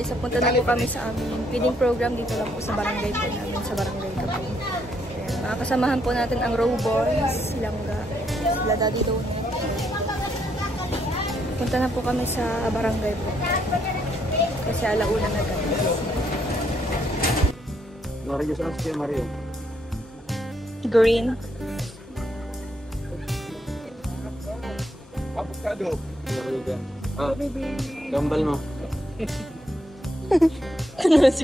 guys, punta na po kami sa aming feeding program dito lang po sa barangay po namin, sa barangay Kapon. Makakasamahan po natin ang Row Boys, sila Daddy Donut. Punta na po kami sa barangay po. Kasi alauna na guys. Mario, saan si Mario? Green. Avocado. Ah, gambal mo. Ano si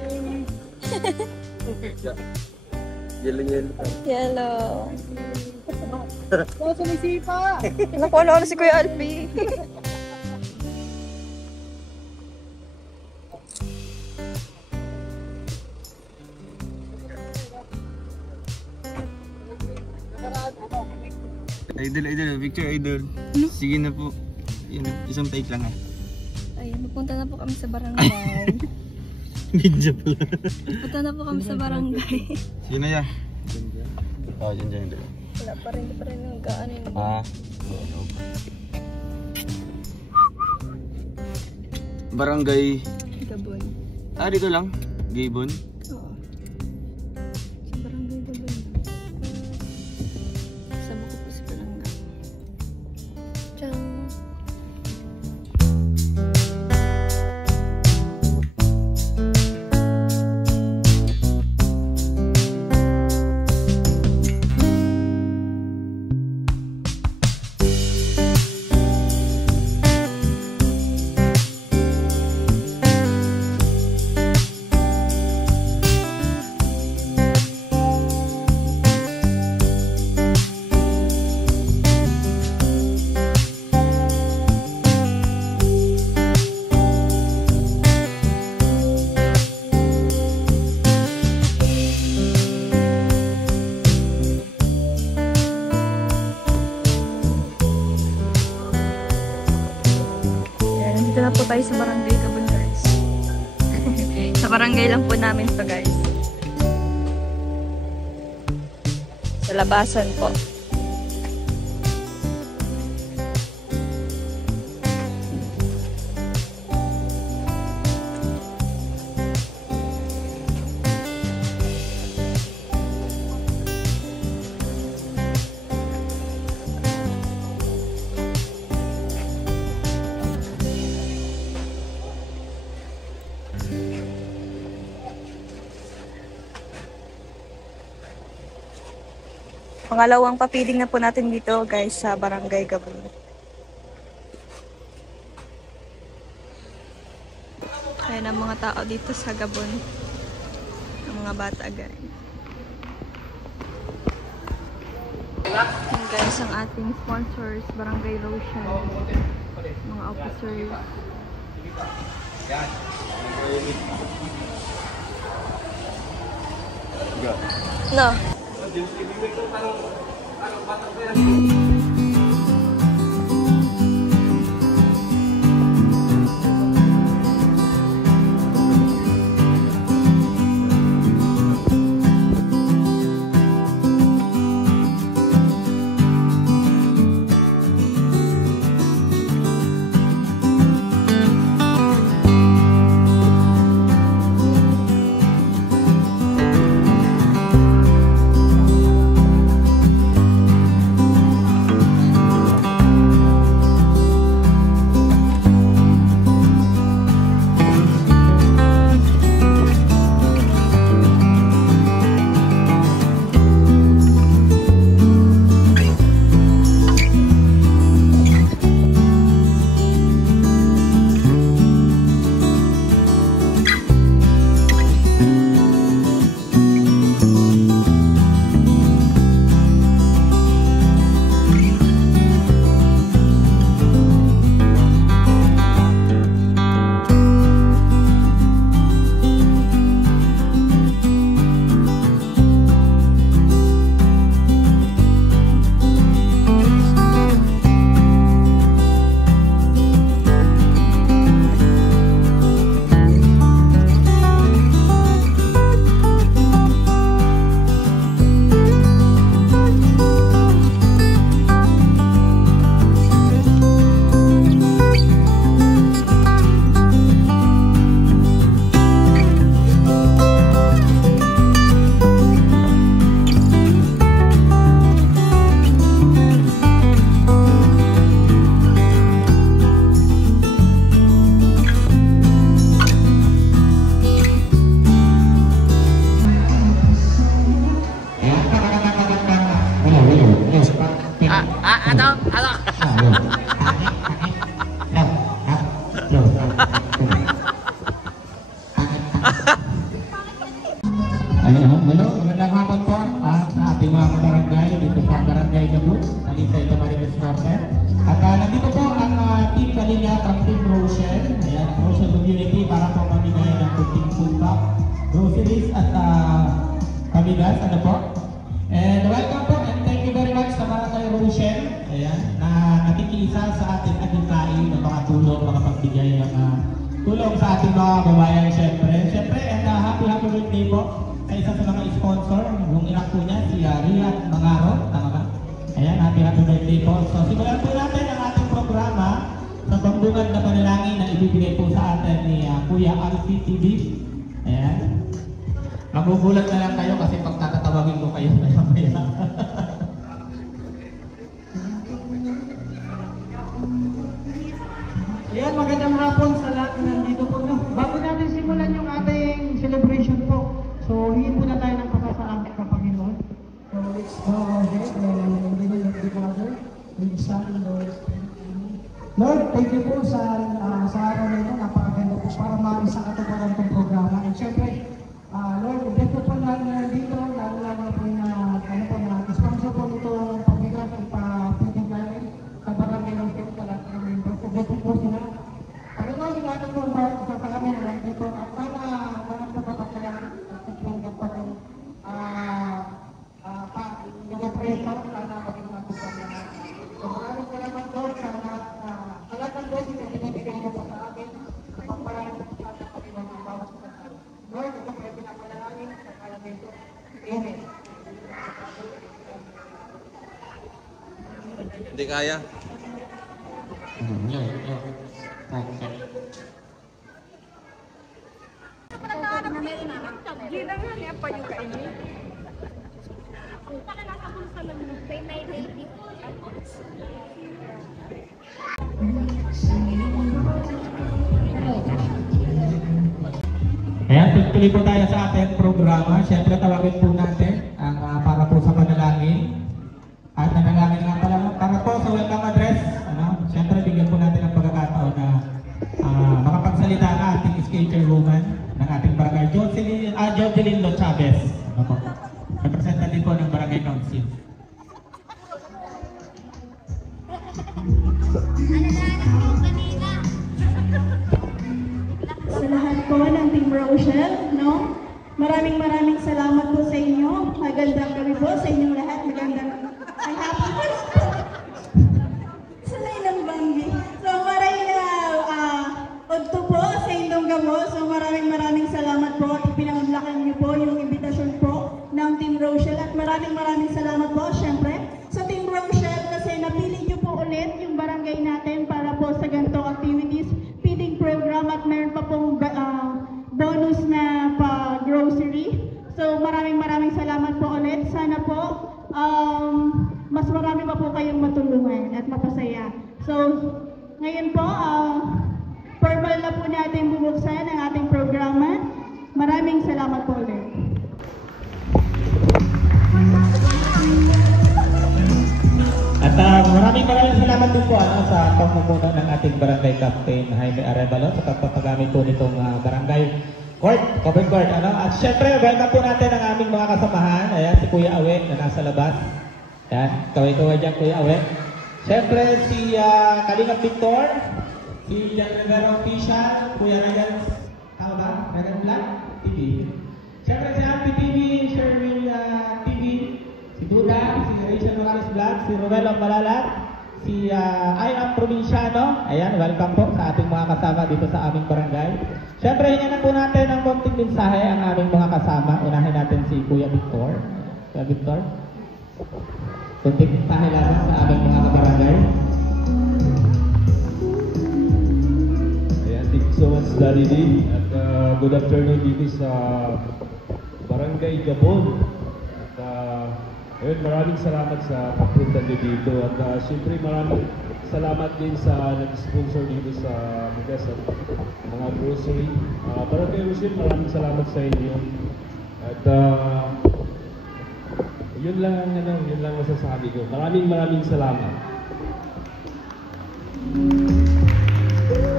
Yellow. Yellow. Ito sa may sipa. Naku, ano si Kuya Alfie? Idol, picture idol. Ano? Sige na po. Yun, isang take lang Ayun, pupunta na po kami sa barangay. Medyo pala. Punta na po kami sa barangay. Sige na ya. Oh, dyan. Wala pa rin nag-ano yun. Ah. Barangay. Gabon. Ah, dito lang. Gabon. Oo. Sa barangay Gabon. Sa buko po sa barangay. Ciao. Dito na po tayo sa barangay Gabon guys. Sa barangay lang po namin to guys. Sa labasan po. Pangalawang pa-feeding na po natin dito guys sa barangay Gabon. Ayan ang mga tao dito sa Gabon. Ang mga bata guys. Ayan guys ang ating sponsors, Barangay Lotion, mga officers. No. Ayun, hello, magandang hapon po sa ating mga kabarangay dito sa Barangay Gabon, Talisay, Camarines Norte. At nandito po ang Team Kalinga from Team Rochelle. Ayan, Rochelle Community para po mamigay ng kunting suntok, groceries at pabigas, ano po. And welcome po and thank you very much sa Barangay Rochelle. Ayan, na nakikiisa sa ating adhikain ng mga tulong, mga pagbigay ng tulong sa ating mga kababayan syempre. Syempre, and happy birthday po sa isa sa mga sponsor, yung inak po niya, si Riyad Mangaro, tama ba? Ayan, happy birthday po. So, simulan po natin ang ating programa sa pambungad na panalangin na ibibigay po sa atin ni Kuya RCTV. Ayan. Magugulat na lang kayo kasi pag tatatawagin ko kayo na mamaya. Ayan, magandang hapon sa lahat na nandito po. Bago natin simulan yung ating celebration po, so hingin muna tayo ng pagkasalamat sa Panginoon. So let's go ahead and in the name of the Father, and the Son, and the Holy Spirit. Lord, thank you po sa araw na ito, napakaganda po para maaari sa katuparan itong programa. And syempre, Lord, ibig po na nandito, lalo po na sponsor po nito pabigas at papitig namin sa barangay ng Pito, lahat ng members. So, ibig po sila. Pero namin natin po sa kami na nandito at para marang napapagkalang at yung kapatang nag-preso sana maging matupan na natin. So, maraming salamat Lord sa lahat ng blessing na binibigay niyo po sa akin. Pagparaan po sa Panginoon ang bawat kasal. Lord, ito po yung pinapanalangin sa kalagay ito. Amen. Hindi kaya. Ayan, tuloy po tayo sa ating programa. Siyempre, tawagin po natin ang para po sa panalangin. At nanalangin nga pala para po sa welcome address. Siyempre, bigyan po natin ang pagkakataon na makapagsalita ang ating skater woman ng ating barangay, Jocelyn Lo Chavez. Representative po ng Barangay Council. Sa lahat po ng Team Rochelle, no? Maraming salamat po sa inyo. Magandang gabi po sa inyong lahat. Magandang happy birthday. Sanay ng banggi. So udto po sa inyong gamo. So maraming salamat po at ipinanglakan niyo po yung invitasyon po ng Team Rochelle. At maraming salamat po syempre sa Team Rochelle kasi napili niyo po ulit yung barangay natin para po sa ganitong activities, feeding program at meron pa pong bonus na pa-grocery. So maraming salamat po ulit. Sana po mas marami pa po kayong matulungan at mapasaya. So ngayon po, formal na po natin bubuksan ang ating programa. Maraming salamat po ulit. At maraming salamat din po sa pamumuno ng ating barangay captain Jaime Arevalo sa pagpapagamit po nitong barangay court, covered court. At syempre, welcome po natin ang aming mga kasamahan. Ayan, si Kuya Awe na nasa labas. Ayan, kaway-kaway dyan Kuya Awe. Syempre, si Kalingap Victor, si Jan Rivera Official, Kuya Ryan, tama ba? Ryan Black, TV. Syempre, si Auntie TV, Sherwin TV, si Duda, si Rachel Morales Black, si Romelo Malalat, si I Am Provinciano. Ayan, welcome po sa ating mga kasama dito sa aming barangay. Siyempre, hinyan na po natin ng konting mensahe ang aming mga kasama. Unahin natin si Kuya Victor. Kuya Victor, konting mensahe lang sa aming mga kabarangay. Ayan, thank you so much, Daddy D. At good afternoon dito sa Barangay Gabon. At ayun, maraming salamat sa pagpunta nyo dito. At siyempre maraming salamat din sa nag-sponsor dito sa bigas at mga grocery. Barangay Rochelle, maraming salamat sa inyo. At yun lang masasabi ko. Maraming salamat.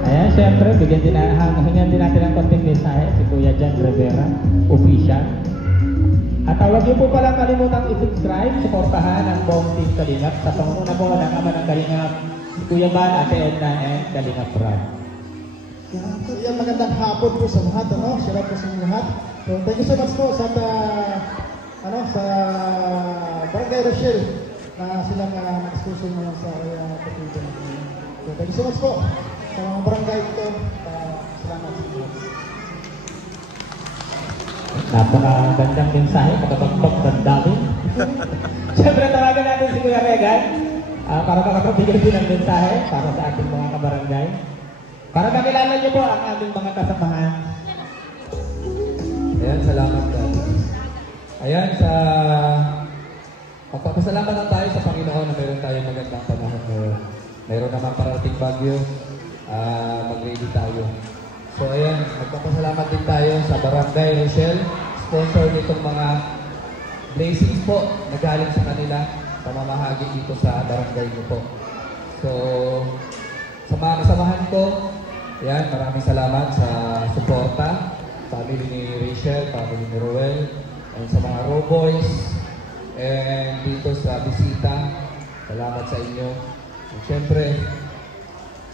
Ayan, syempre, hingan din natin ang konting mensahe si Kuya Jan Rivera, official. At huwag niyo po pala kalimutang i-subscribe, suportahan ang buong Team Kalingap sa pangunguna po ng ama ng Kalingap, si Kuya Bal, Ate Edna, and Kalingap Brad. So yan, magandang hapon po sa lahat, ano? Share po sa inyo lahat. So thank you so much po sa sa Barangay Rochelle na silang nag-sponsor naman sa pagkita natin. So thank you so much po sa mga barangay ito. Salamat sa inyo. Napakagandang mensahe, magabagbag ng dami. Siyempre, tawagan natin si Kuya Regan para makapagbigay din ng mensahe para sa ating mga kabarangay. Para makilala niyo po ang aming mga kasamahan. Ayan, salamat dati. Ayan, magpapasalamat lang tayo sa Panginoon na mayroon tayong magandang panahon ngayon. Mayroon naman parating bagyo, mag-ready tayo. So ayan, magpapasalamat din tayo sa Barangay Rochelle, sponsor nitong mga blessings po na galing sa kanila, pamamahagi dito sa barangay niyo po. So, sa mga kasamahan ko, ayan, maraming salamat sa suporta, family ni Rachel, family ni Roel, and sa mga Row Boys, and dito sa bisita, salamat sa inyo. And syempre,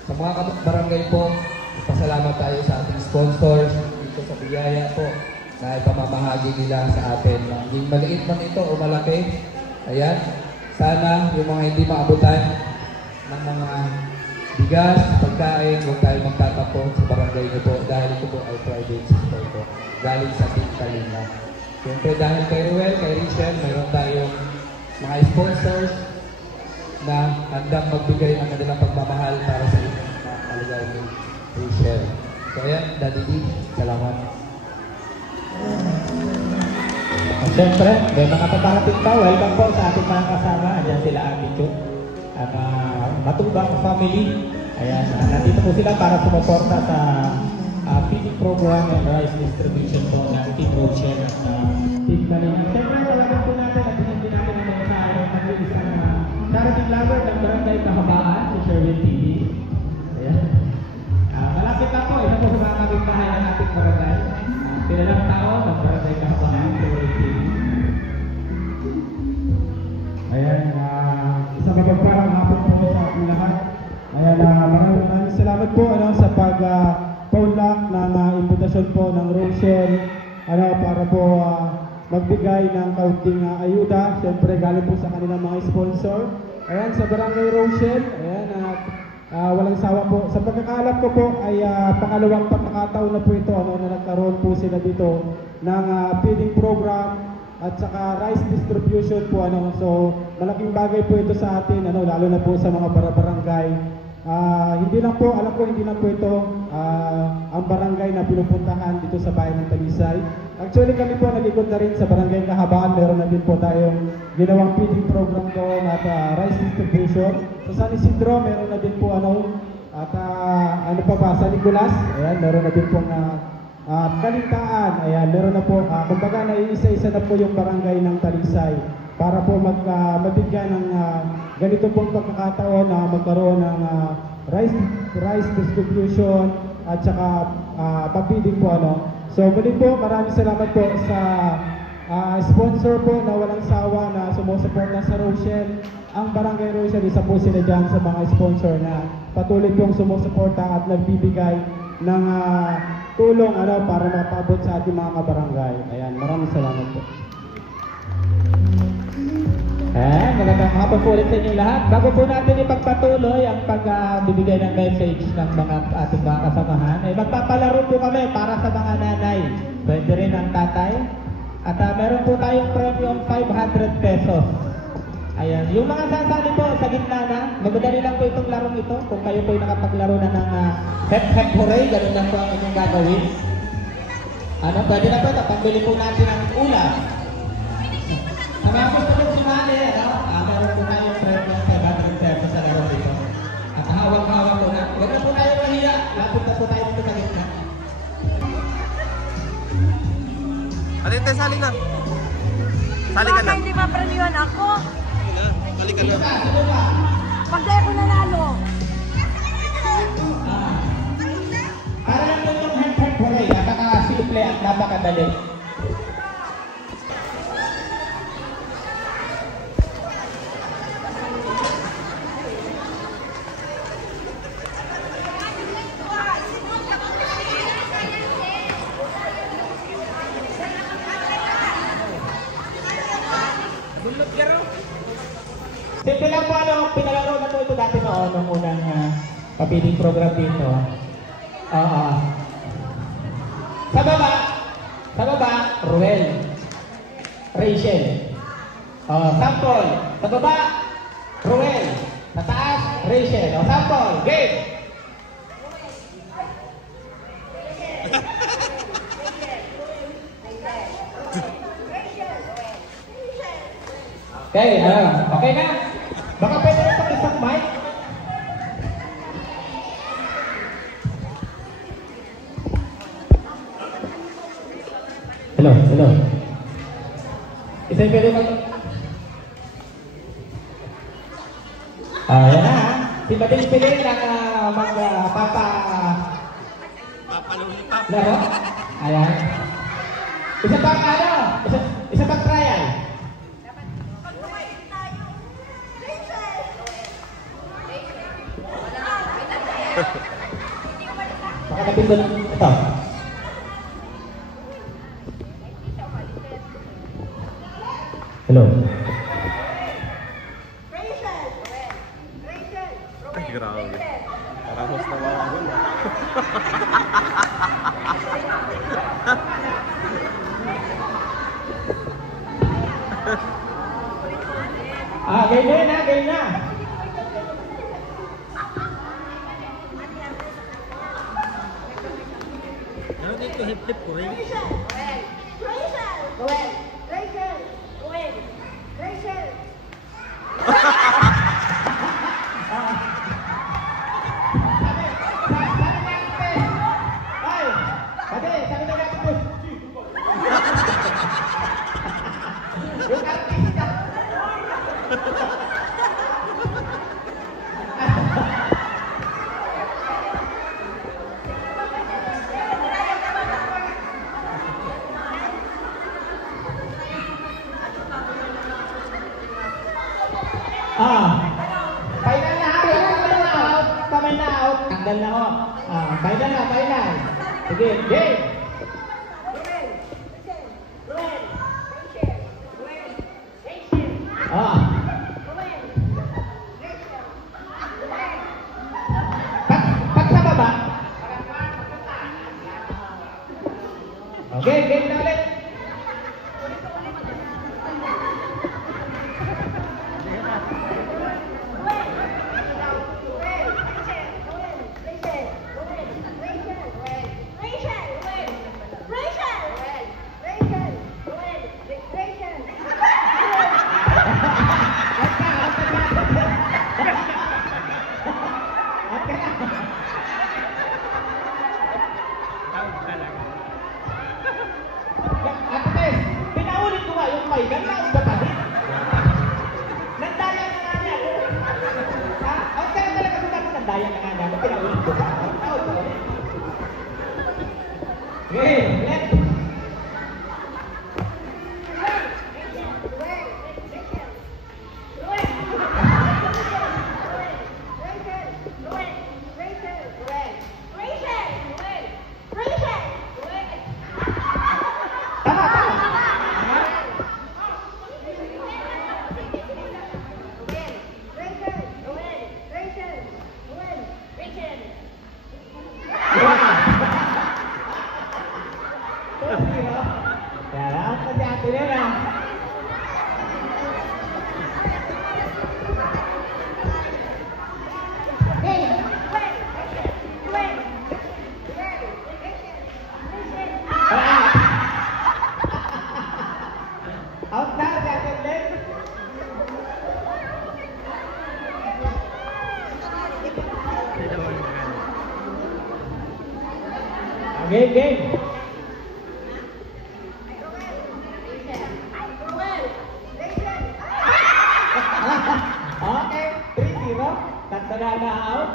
sa mga barangay po, pasalamat tayo sa ating sponsors dito sa biyaya po na ipamamahagi nila sa atin. Maging maliit man ito o malaki, ayan, sana yung mga hindi maabutan ng mga bigas, pagkain, huwag tayo magtatapo sa barangay nyo po dahil ito po ay private sector po. Galing sa Team Kalingap. Siyempre dahil kay Ruel, kay Rachel, mayroon tayong mga sponsors na handang magbigay ng kanilang pagmamahal para sa inyong mga kaligay ni Rachel. So ayan, Daddy D, salamat. Siyempre, may mga paparating pa. Welcome po sa ating mga kasama. Ayan sila Ate Chu, ang Matubang family. Ayan, nandito po sila para sumuporta sa feeding program and rice distribution po ng Team Rochelle at Team Kalingap. Siyempre, salamat po natin at hindi natin ang mga isang charity lover ng Barangay Kahabaan, si Sherwin TV. Ayan. Malapit na po, isa po sa mga kapitbahay ng ating barangay. Kilalang tao ng Barangay Kahabaan, si Sherwin TV. Ayan, isang mapagparang hapon po sa ating lahat. Ayan, maraming salamat po sa pag-paunlak ng imbitasyon po ng Rochelle para po magbigay ng kaunting ayuda. Siyempre, galing po sa kanilang mga sponsor. Ayan, sa Barangay Rochelle, ayan, walang sawa po. Sa pagkakaalam ko po ay pangalawang pagkakataon na po ito na nagkaroon po sila dito ng feeding program at saka rice distribution po. So, malaking bagay po ito sa atin, lalo na po sa mga barangay. Hindi lang po, alam ko hindi lang po ito ang barangay na pinupuntahan dito sa bayan ng Talisay. Actually kami po nalikod na rin sa Barangay Kahabaan. Meron na din po tayong ginawang feeding program doon at rice distribution. Sa San Isidro meron na din po at ano pa ba, sa Nicolas, ayan, meron na din pong Kalintaan, ayan, meron na po, kumbaga naiisa-isa na po yung barangay ng Talisay para po mabigyan ng ganito pong pagkakataon na magkaroon ng rice distribution at saka papiding po So muli po, maraming salamat po sa sponsor po na walang sawa na sumusuporta sa Rochelle. Ang Barangay Rochelle, isa po sila dyan sa mga sponsor na patuloy pong sumusuporta at nagbibigay ng tulong para mapaabot sa ating mga kabarangay. Ayan, maraming salamat po. Magandang hapon po ulit sa inyong lahat. Bago po natin ipagpatuloy ang pagbibigay ng message ng mga ating mga kasamahan, ay magpapalaro po kami para sa mga nanay. Pwede rin ang tatay. At meron po tayong premium 500 pesos. Ayan, yung mga sasali po sa gitna na, magmadali lang po itong larong ito. Kung kayo po ay nakapaglaro na ng hep hooray, ganun lang po ang inyong gagawin. Pwede na po ito, pambili po natin ang ulam. Sa mga gusto po sumali, meron po tayong premium 500 pesos sa laro dito. At hawak-hawak po na. Huwag na po tayo mahiya, lapit na po tayo dito sa gitna. Alinte, sali na. Sali ka na. Baka hindi ma-premium ako. Sali ka na. Pag di ako nanalo. napakadali. Simple lang po pinalaro na po ito dati noon nung unang papiling program dito. Sa baba, Ruel, Rachel. Sample, sa baba, Ruel, sa taas, Rachel. Sample, game! Okay, okay na? Baka pwede na itong isang mic? Hello. Isang pwede mag... Yan na. Si Madilis-Pilin lang magpapalulipap. Laro? Ayan. Isa pang trial. Baka napindot ito. Hello. Ay, grabe. Parang host na mga ako na. Ganyan na. Ano dito hip-hip ko rin? Final na out. Tanggal na ho. Final. Sige, game. Pag sa baba. Okay, game na ulit. Game. Okay, 3-0. Tanda na out.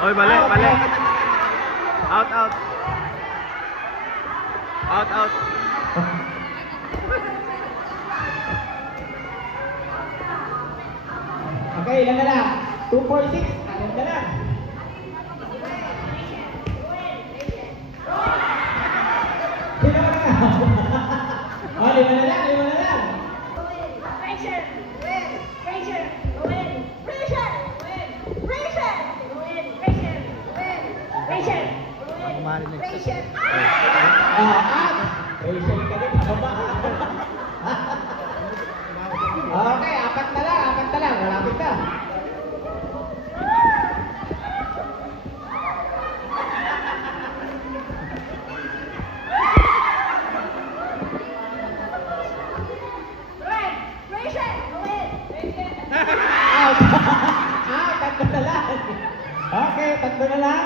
Oy, mali, mali. Out, out. Out, out. Okay, ilan na lang? 246. Alam na lang. Sino ka na? O, 5 na lang, 5 na lang. Pressure, win, pressure, win, pressure, win, pressure, win, pressure, win, pressure, win, pressure. Patient ka rin, ako ba? Okay, 4 na lang, 4 na lang. Malapit ka. Out! Out! 3 na lang. Okay, 3 na lang.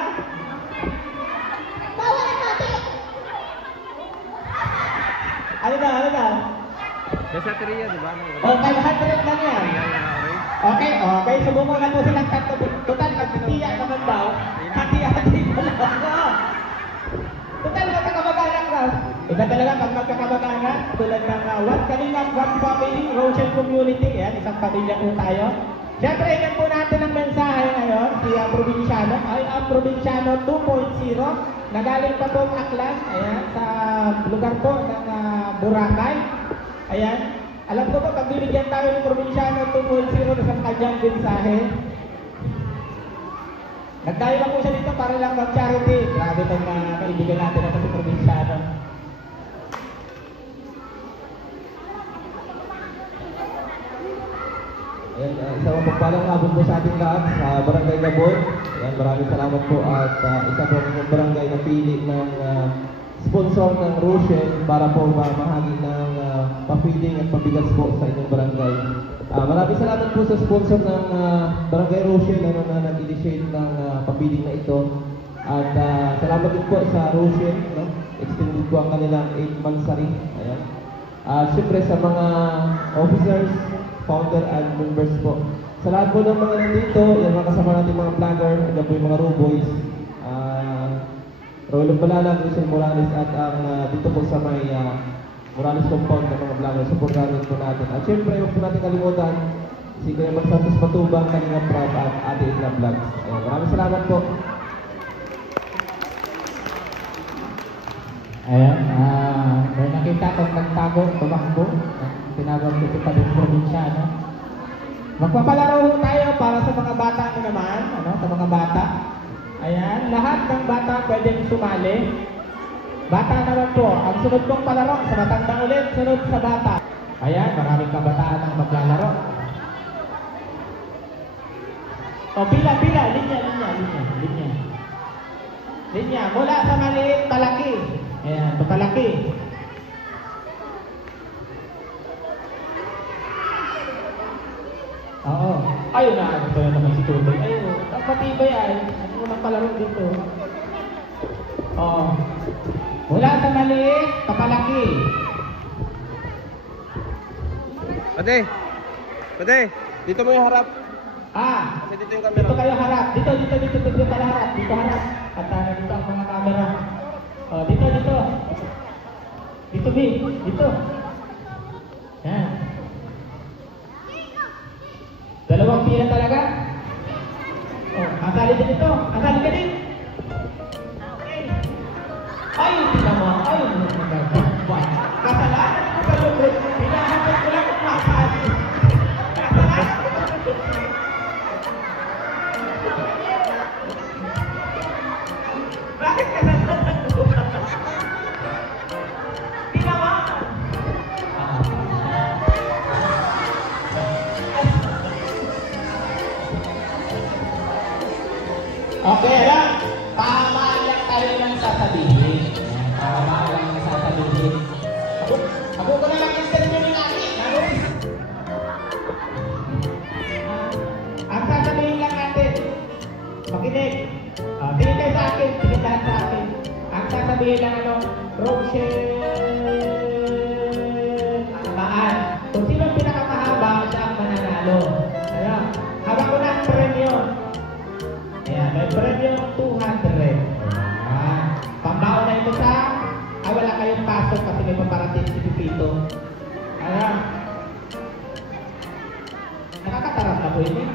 Ano na, ano na? Nasa 3 yan, di ba? Oh, 500 lang yan. Okay, okay. Subukan na po silang tatlo. Total, magtitiya naman daw. Hati-hati pa lang. Total, magkakamag-anak lang. Iba talaga pag magkakamag-anak, tulad ng One Kalingap, One Family, Rochelle Community. Yan, isang pamilya po tayo. Siyempre, ikan po natin ang mensahe ngayon, si Provinciano. Ay, ang Provinciano 2.0. Nagaling pa po ang Aklan, ayan, sa lugar po ng Boracay. Ayan. Alam ko po, pag binigyan tayo ng Provinciano 2.0 sa kanyang mensahe, nagdayo lang po siya dito para lang mag-charity. Grabe itong kaibigan natin na si Provinciano. Ayan, isang mapagpalang hapon po sa ating lahat sa Barangay Gabon. Ayan, maraming salamat po at isa po ng barangay na pili ng sponsor ng Rochelle para po mamahagi ng pa-feeding at pabigas po sa inyong barangay. Maraming salamat po sa sponsor ng Barangay Rochelle na nag-initiate ng pa-feeding na ito. At salamat din po sa Rochelle, no? Extended po ang kanilang 8 monthsary. Ayan. Siyempre sa mga officers, founder and members po. Sa lahat po ng mga nandito, yung mga kasama natin mga vlogger, hanggang po yung mga Roboys, Rolong Balalag, Rizal Morales at ang dito po sa may Morales Compound ng mga vlogger, supportahan po natin. At syempre, huwag po natin kalimutan si Kuya Mag Santos Matubang, Kalingap Prab at Ate Isla Vlogs. Maraming salamat po. Ayan, may nakita kong nagtago, tumakbo. Tinawag ko pa din Provinciano. Magpapalaro tayo para sa mga bata naman, ano, sa mga bata. Ayan, lahat ng bata pwedeng sumali. Bata naman po, ang sunod kong palaro, sa matanda ulit, sunod sa bata. Ayan, maraming kabataan ang maglalaro. O, pila, linya. Linya, mula sa maliit, palaki. Ayan, palaki. Oo. Ayun na, ito na naman si Tuloy. Ayun, ang matibay ay. Ano mo nang palaro dito? Oo. Mula sa maliit, papalaki. Pwede. Dito mo yung harap. Kasi dito yung camera. Dito kayo harap. Dito pala harap. Dito harap. At dito ang mga camera. Dito. Dito, B. Dito. Yan. Dalawang pila talaga. Kasali din ito. Kasali ka din. Okay. Ayun, tingnan mo. Ayun. Kasala. Pinahanap ko lang kung kasali. Kasala. Bakit kasala? Tingnan mo. Okay lang. Tama lang tayo ng sasabihin. Tama lang ang sasabihin. Ako ko na lang interview ni Aki. Ang sasabihin lang natin. Makinig. Tingin kayo sa akin. Tingin lahat sa akin. Ang sasabihin lang Rochelle. Maan. Kung sino ang pinakamahaba, siya ang mananalo. Ayan. Hawak ko na ang premyo. Ayan. May premium 200. Ayan. Pambaon na ito sa... Ay, wala kayong pasok kasi may paparating si Pipito. Ayan. Nakakatarap na po yun eh.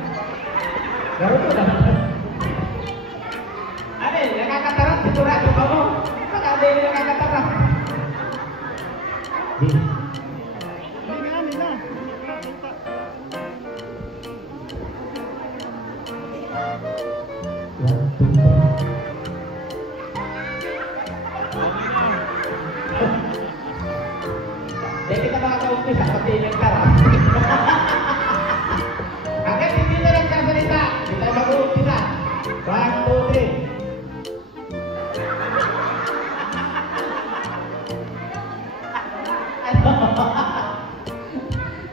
Garo po naman. Ano eh, nakakatarap sigurado ka mo. Maganda yung nakakatarap. Jadi kita makakaumpisa pati yung tara. Agad hindi na nagsasalita. Hindi tayo mag-uumpisa. 1, 2, 3.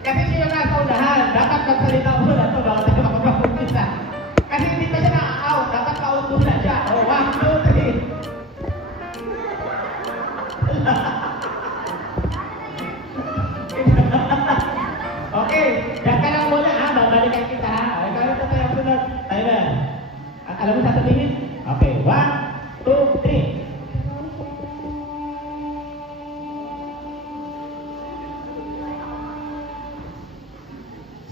Kasi siya yung nasa unahan. Dapat magsalita muna ito bago tayo makapag-umpisa. Kasi hindi pa siya na-out. Dapat pa-out muna siya. 1, 2, 3. Okay, diyan ka lang muna ha, babalikan kita ha. Ay, kaya na tayo sunod. Tayo na. At alam mo sasabihin? Okay, 1, 2, 3.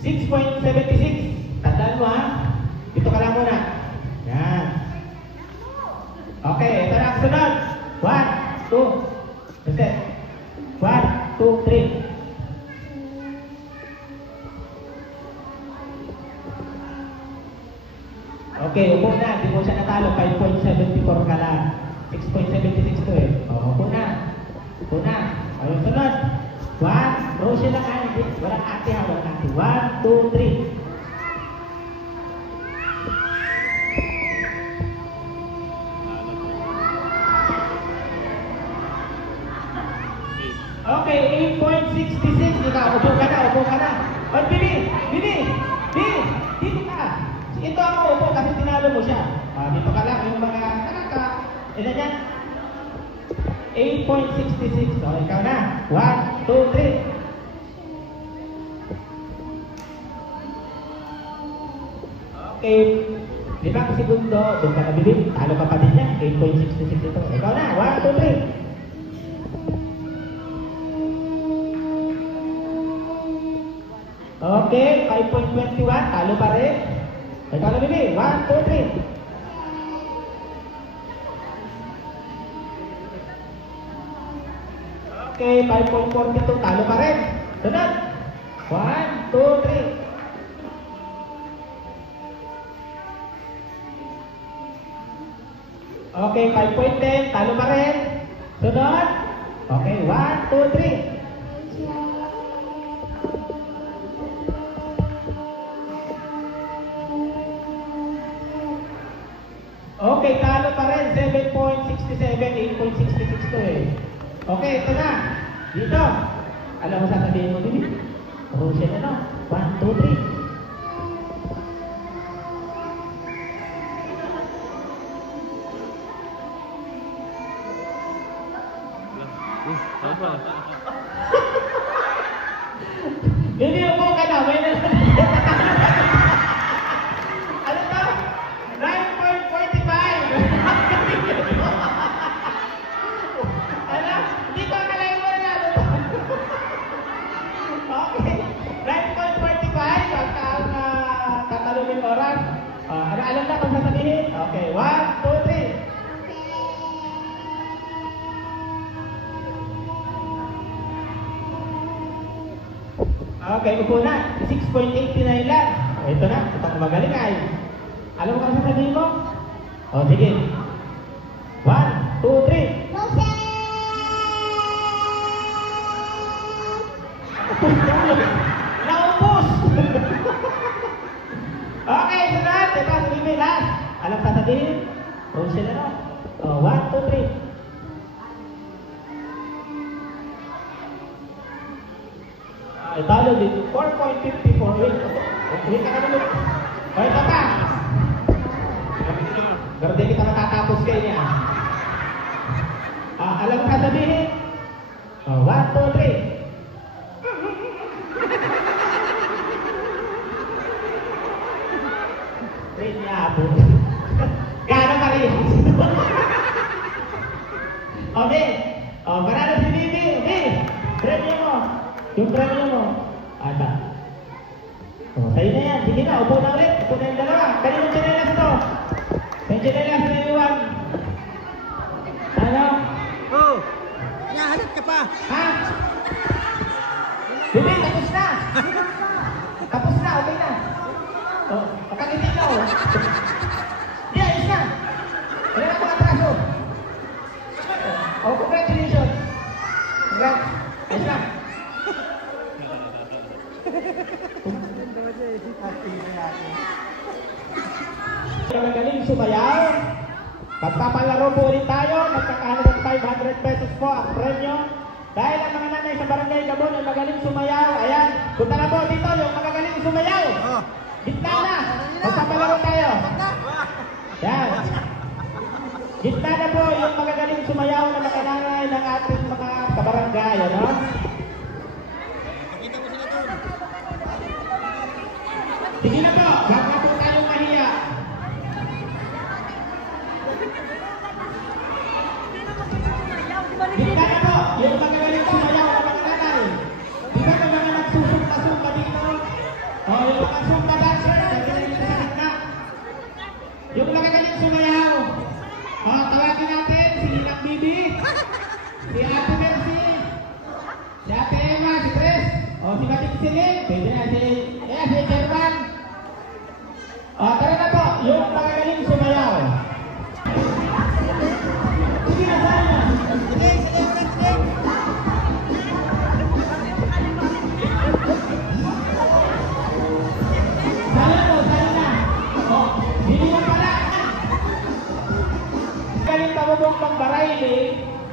$6.76. Tandaan mo ha. Dito ka lang muna. Yan. Okay, ito na ang sunod. 1, 2. Kasi. 1, 2, 3. Okay, upo na. Hindi mo siya natalo. 5.74 ka lang. 6.76 to eh. Upo na. Upo na. Ayun, sunod. 1. Rosie lang ha. Walang ate ha. Walang ate. 1, 2, 3. Okay, 8.66. Ikaw, upo ka na. Upo ka na. O, Bini! Bini! Bini! Dito ka. Ito ako upo kasi tinalo mo siya. Dito ka lang. Yung mga ilan yan? 8.66. So, ikaw na. 1, 2, 3. Okay. 5 segundo. Doon ka nabilib. Talo ka pa din niya. 8.66 ito. Ikaw na. 1, 2, 3. Okay. 5.21. Talo pa rin. Ikaw na bibig. 1, 2, 3. Okay. 5.42. Talo pa rin. Sunod. 1, 2, 3. Okay, 5.10. Talo pa rin. Sunod. Okay, 1, 2, 3. Okay, talo pa rin. 7.67. 8.66 to eh. Okay, ito na. Dito. Alam mo sasabihin mo din? Rosie na no. 1, 2, 3. Hindi upo ka na, may ano to? 9.45. Ano? Hindi ko akalain mo na. Okay. 9.45. Ang tatalungin oras. Alam na kung sasabihin? Okay. 1, 2, 3. Okay, upo na. 6.89 lang. Ito na. Itong magaling ay. Alam mo kung sasabihin mo? O, sige. 1, 2, 3. Upos na. Naupos. Okay, sunod. Ito, sabihin last. Alam sasabihin? Rosie na no. O, 1, 2, 3. Talo dito, 4.54. Wait ka naman. O, ito pa. Pero di kita matatapos kayo niya. Alam mo sasabihin? 1, 2, 3. Wait niya po. Paris. Okay. Manalo si Bibi. Okay. Premyo mo. Yung premyo mo. Ata. Sa'yo na yan. Sige na. Upo na ulit. Upo na yung dalawa. Kanino chinelas to? May chinelas na iwan. Ano? Oh! Nahanap ka pa! Ha? Bibi, tapos na! Tapos na, okay na. Papagitin na o. Di, ayos na. Wala na pang atraso. Congratulations. Congrats. Ayos na. Magaling sumayaw. Pagpapalaro po ulit tayo. Nagkakahalang 500 pesos po ang premyo. Dahil ang mga nanay sa Barangay Gabon ay magaling sumayaw. Ayan. Punta na po dito yung magagaling sumayaw. Gitna na. Pagpapalaro tayo. Yan. Gitna na po yung magagaling sumayaw na mga nanay ng ating mga kabarangay. Ano? Sige na po. Huwag na po tayong mahiya. Gitna na po. Yung magagaling sumayaw na mga nanay. Di ba na mga nagsusumpa-sumpa dito? Yung mga sumpa dancer. Nagagaling sa gitna. Yung magagaling sumayaw. Tawagin natin si Ilang Bibi. Si Ate Mercy. Si Ate Emma. Si Tres. Si Mating Silin. Pwede na si German. Tara na po. Yung magagaling sumayaw. Sige na sana. Sana po, sana na. Hindi mo pala. Galing pa mo pong pang-Barayli,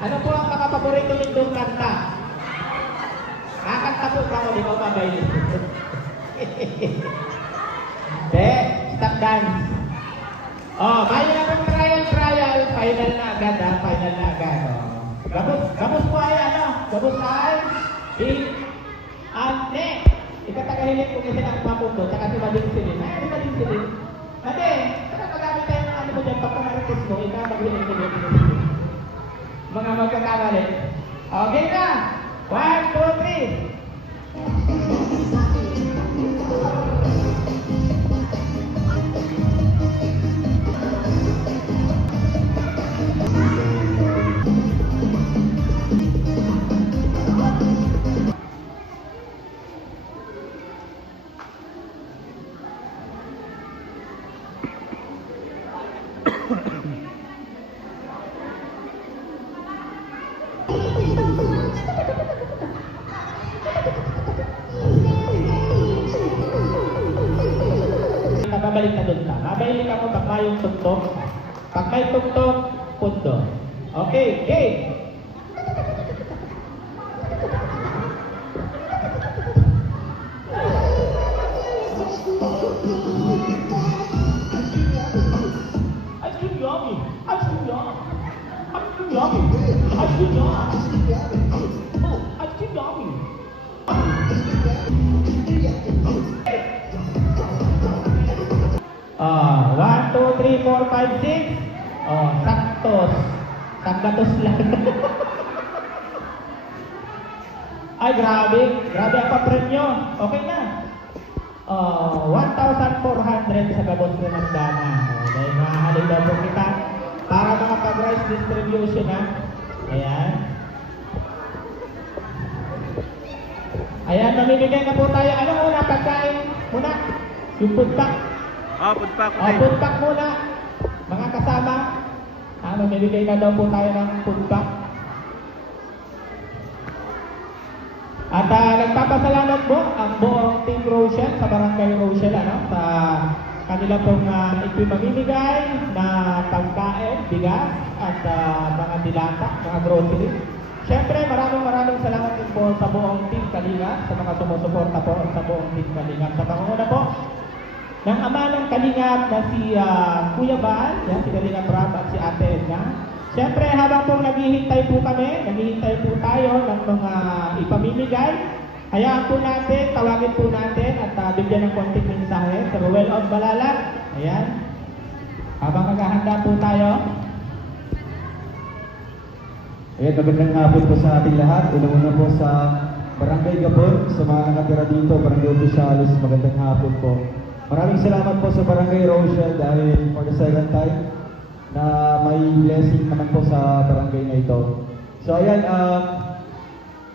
ano po ang mga paborito nindong kanta? Kakanta po ka mo, di ba mabayli? Stop dance. Bayo na pong trial. Final na agad ha, final na agad. Gabos po ay ano? Gabos ay ante. Ikatagahilit ko kasi ang maputo, tsaka si Mading Silin. Ay, si Mading Silin. Madi, saka magamit tayo ng ano mo dyan, pagkamaritis mo, ikapaghiling ko dyan. Mga magkakagalit. Okay na! 1, 2, 3. Babalik na doon ka. Babalik ako pag mayong tugtog. Pag may tugtog, pundo. Okay, game! Ice cream yummy! Ice cream yummy! Ice cream yummy! Ice cream yummy! Oh, ice cream yummy! 1, 2, 3, 4, 5, 6. Saktos. Sakdatos lang. Ay, grabe. Grabe ang papremyo. Okay na. 1,400 sa Gabon po ng Dana. Dahil mahahalin daw po kita para makapag-rice distribution ha. Ayan. Ayan, mamimigay na po tayo. Ano muna? Pagkain muna. Yung food pack. Food pack. Food pack muna. Mga kasama. Mamimigay na daw po tayo ng food pack. At nagpapasalamat po ang buong Team Rochelle sa Barangay Rochelle sa kanila pong ipinamimigay na pagkain, bigas at mga dilata, mga grocery. Siyempre maraming salamat din po sa buong Team Kalinga, sa mga sumusuporta po sa buong Team Kalinga. Sa pangunguna po ng ama ng Kalingap na si Kuya Bal, si Kalingap Rab at si Ate Edna. Siyempre, habang pong naghihintay po kami, naghihintay po tayo ng mga ipamimigay, hayaan po natin, tawagin po natin at bigyan ng konting mensahe sa Ruel of Balalag. Ayan. Habang naghahanda po tayo, Ayan, magandang hapon po sa ating lahat. Una-una po sa Barangay Gabon, sa mga nakatira dito, Barangay Oficialis, magandang hapon po. Maraming salamat po sa Barangay Rochelle dahil for the second time na may blessing naman po sa barangay na ito. So ayan,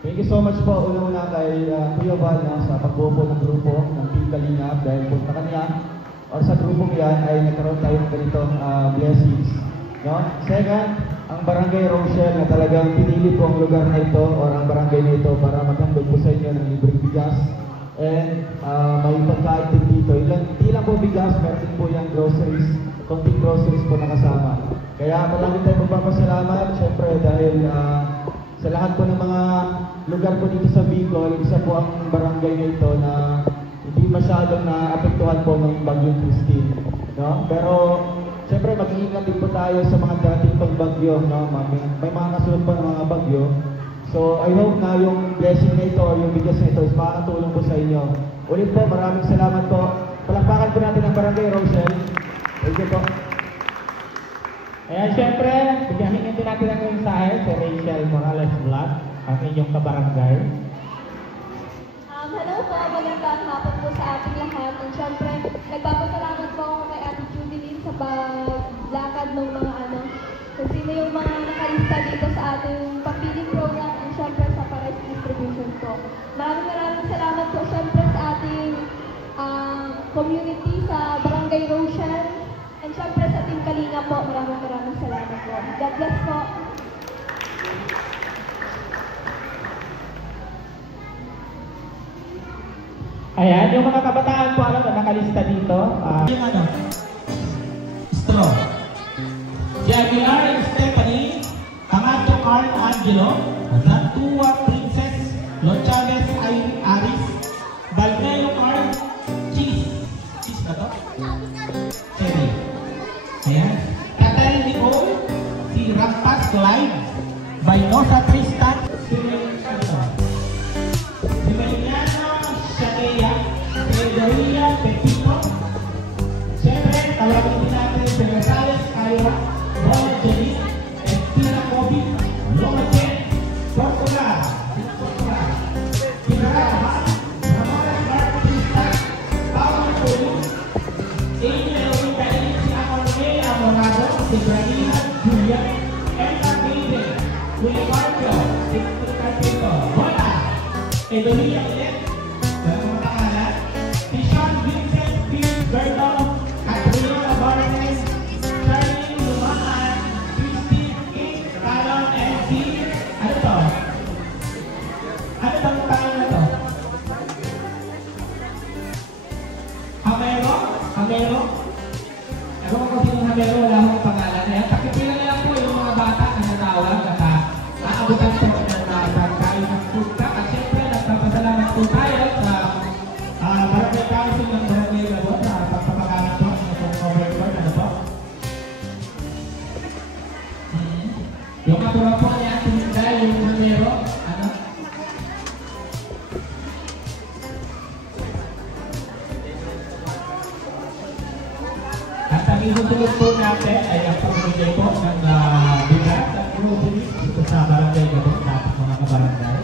thank you so much po una-una kay Kuya Val sa pagbuo po ng grupo ng Team Kalingap dahil po sa kanya o sa grupong yan ay nagkaroon tayo ng ganitong blessings. No? Second, ang Barangay Rochelle na talagang pinili po ang lugar na ito o ang barangay na ito para maghandog po sa inyo ng libreng bigas. And may pagkain din dito. Hindi lang po bigas, meron din po yung groceries, konting groceries po nakasama. Kaya marami tayo magpapasalamat, syempre dahil sa lahat po ng mga lugar po dito sa Bicol, isa po ang barangay na ito na hindi masyadong naapektuhan po ng Bagyong Christine. No? Pero siyempre, mag-iingat din po tayo sa mga darating pang bagyo, no? May mga kasunod pa ng mga bagyo. So, I hope na yung blessing na ito, yung bigas na ito, is makakatulong po sa inyo. Ulit po, maraming salamat po. Palakpakan po natin ang Barangay Rochelle. Thank you po. Ayan, siyempre, bigyan din natin ang mensahe si Rachel Morales Vlog, ang inyong kabarangay. Hello po, magandang hapon po sa ating lahat. And syempre, nagpapasalamat po ako kay Ate Judy Lynn sa paglakad ng mga kung sino yung mga nakalista dito sa ating pampiling program and syempre sa Paris Distribution po. Maraming salamat po syempre sa ating community sa Barangay Rochelle and syempre sa Team Kalinga po. Maraming salamat po. God bless po. Ayan, yung mga kabataan po na nakalista dito. Yung Straw. Si Aguilar Stephanie, Camacho Carl Angelo, Zantua Princess, Lochales Aris, Balmero Carl, Cheese na to? Cherry. Ayan. Tatel Nicole, si Rampas Clyde, Baynosa Tristan, si Mariano Shakea, Pedroia Pepito. Siyempre, tawagin din natin si Rosales Cairo, Rola Jenny, Estina Kobe, Lola Chen, Portugal, Pinaraha, Ramona Clark Tristan, Paolo Poli, Angel Wincain, si Amorme Amorado, si Granina Julia, Emma Maiden, Willie Marco, si Tito, Rola, Edolia Ulit, Dalawang pangalan, si Sean Vincent P. Berto, Adriana Barnes, Charlie Lumaan, Christine King, Talon, and si, ano to? Ano tong pangalan na to? Hamero? Hamero? Ewan ko kung sinong Hamero, wala akong pangalan. Ayan, pakipila na lang po yung mga bata na natawag at naabutan po ng pagkain ng food truck. At syempre, nagpapasalamat po tayo sa Barangay Council ng Barangay Gabon sa pagpapagalan po ng itong overboard. Ano po? Yung katura po niya, tinigay yung numero. Ano? At ang isusunod po natin ay ang pagbigay po ng bigas at groceries dito sa Barangay Gabon sa mga kabarangay.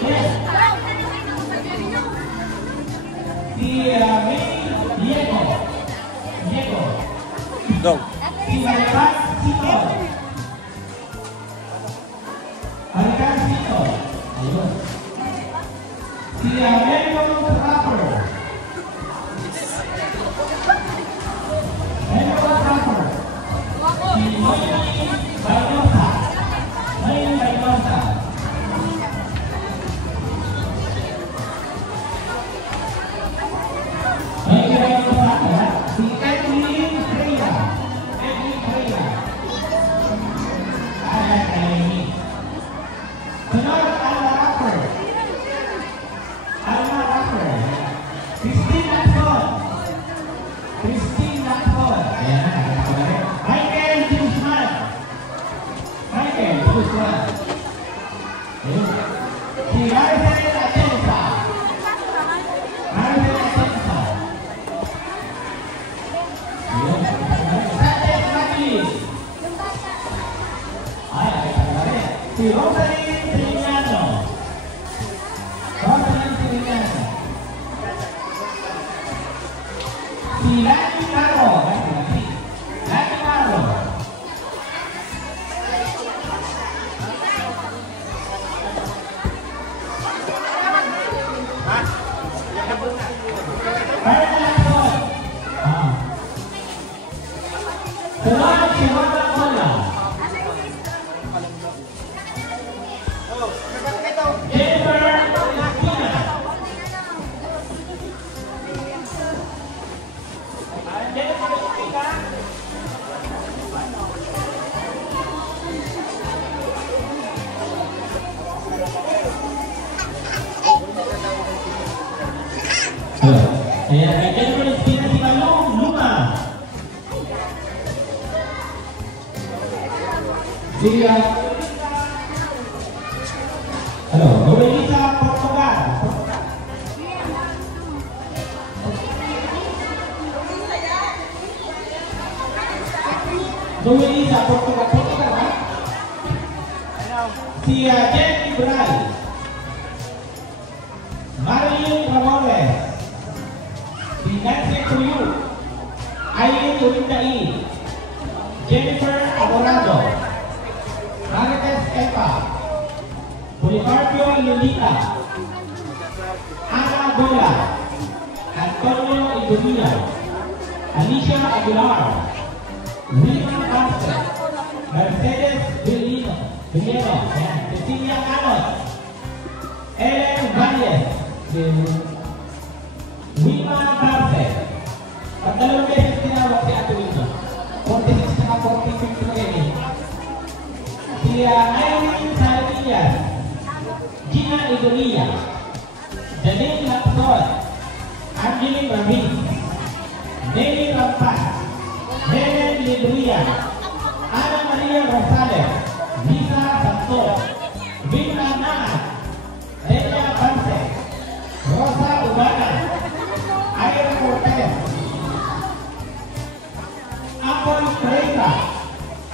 Si May Diego. Dong. Si Maricar Sito. Ayun. Si Melon Trapper. Si Noyani Bayosa. Si Edwin Freya. Sunod, Alma Rapper. Christine Lacson. Ayan, nakakita ko na rin. Michael Guzman. Ayun. Si Maricel Atienza. Ayun. Sanchez Maglis. Ay, nakakita ko na rin. Si Rosalyn Sirignano. Si Lani Caro. Noelita Portugal. Ha? Si Jenny Bray. Marilyn Ramores. Si Nancy Tuyu. Aileen Urindai. Jennifer Aborado. Marites Epa. Policarpio Lolita. Ana Gola. Antonio Igumila. Alicia Aguilar. William Pastor. Mercedes Villeno. Cecilia Canot. Ellen Valles. Wilma Barce. Pagdalawang beses tinawag si Ato Wilma. 46 na 45 na rin. Si Irene Sardinas. Gina Igonia. Janine Lapson. Angeline Ramin. Nelly Rampas. Helen Lidruya. Ana Maria Rosales. Lisa Santos. Vilma Naat. Delia Panse. Rosa Ubana. Ira Cortez. Apol Freyta.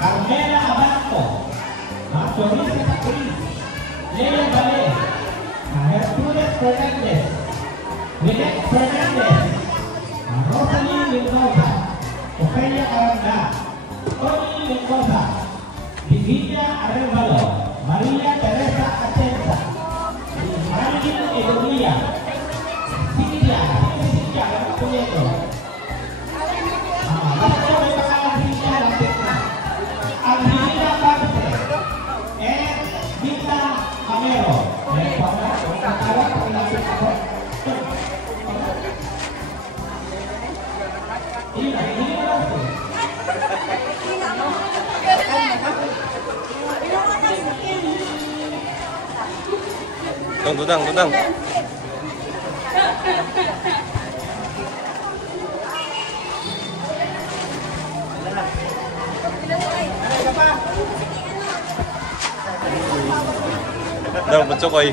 Carmela Abasto. Martorisa Sacris. Lea Valle. Gertrudes Fernandez. Lynette Fernandez. Rosalie Mendoza. Ofelia Aranda. Tony Mendoza. Virginia Arevalo. Maria Teresa Atienza. Marilyn Edonia. Cynthia. Puneto. Basta may pangalan Cynthia lapit na. Angelina Pagse. And Vita Camero. May pangalan. Ang tatawag kung lapit ako. Hindi na lang ito. Dudang. Daw, Batsokoy.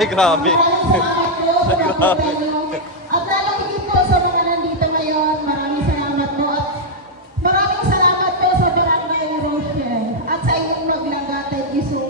Ay, grabe. Maraming salamat po sa mga problema. At lalakigin po sa mga nandito ngayon. Maraming salamat po. At maraming salamat po sa Barangay Rochelle. At sa inyong maglaga. Thank you so